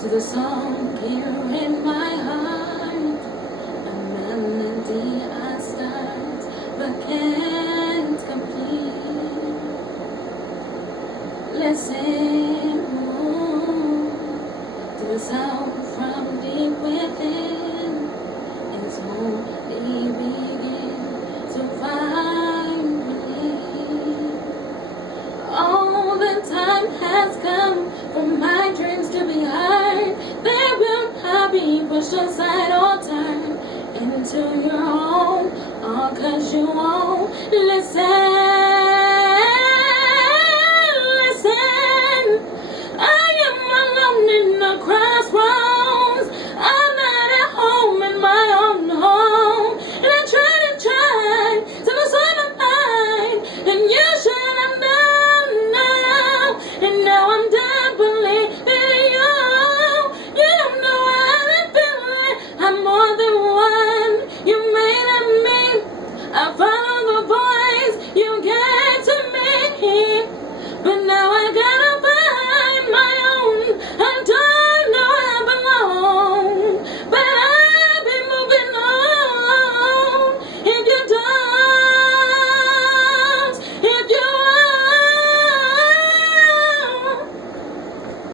to the song here in my heart, a melody I start but can't complete. Listen to the sound from deep within. It's only begin to find relief. All the time has come for my dreams to be heard. They will not be pushed aside or turned into your own, all 'cause you won't listen.